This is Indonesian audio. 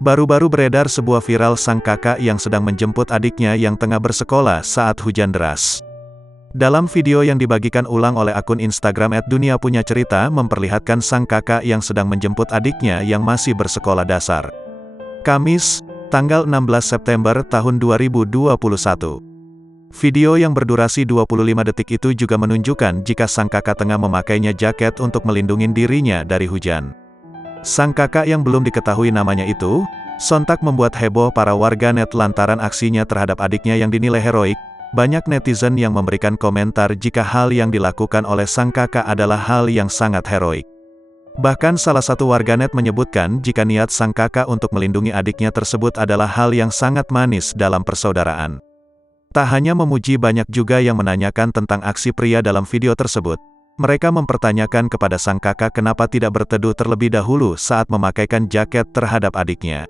Baru-baru beredar sebuah viral sang kakak yang sedang menjemput adiknya yang tengah bersekolah saat hujan deras. Dalam video yang dibagikan ulang oleh akun Instagram @duniapunyacerita memperlihatkan sang kakak yang sedang menjemput adiknya yang masih bersekolah dasar. Kamis, tanggal 16 September tahun 2021. Video yang berdurasi 25 detik itu juga menunjukkan jika sang kakak tengah memakainya jaket untuk melindungi dirinya dari hujan. Sang kakak yang belum diketahui namanya itu, sontak membuat heboh para warganet lantaran aksinya terhadap adiknya yang dinilai heroik. Banyak netizen yang memberikan komentar jika hal yang dilakukan oleh sang kakak adalah hal yang sangat heroik. Bahkan salah satu warganet menyebutkan jika niat sang kakak untuk melindungi adiknya tersebut adalah hal yang sangat manis dalam persaudaraan. Tak hanya memuji, banyak juga yang menanyakan tentang aksi pria dalam video tersebut. Mereka mempertanyakan kepada sang kakak kenapa tidak berteduh terlebih dahulu saat memakaikan jaket terhadap adiknya.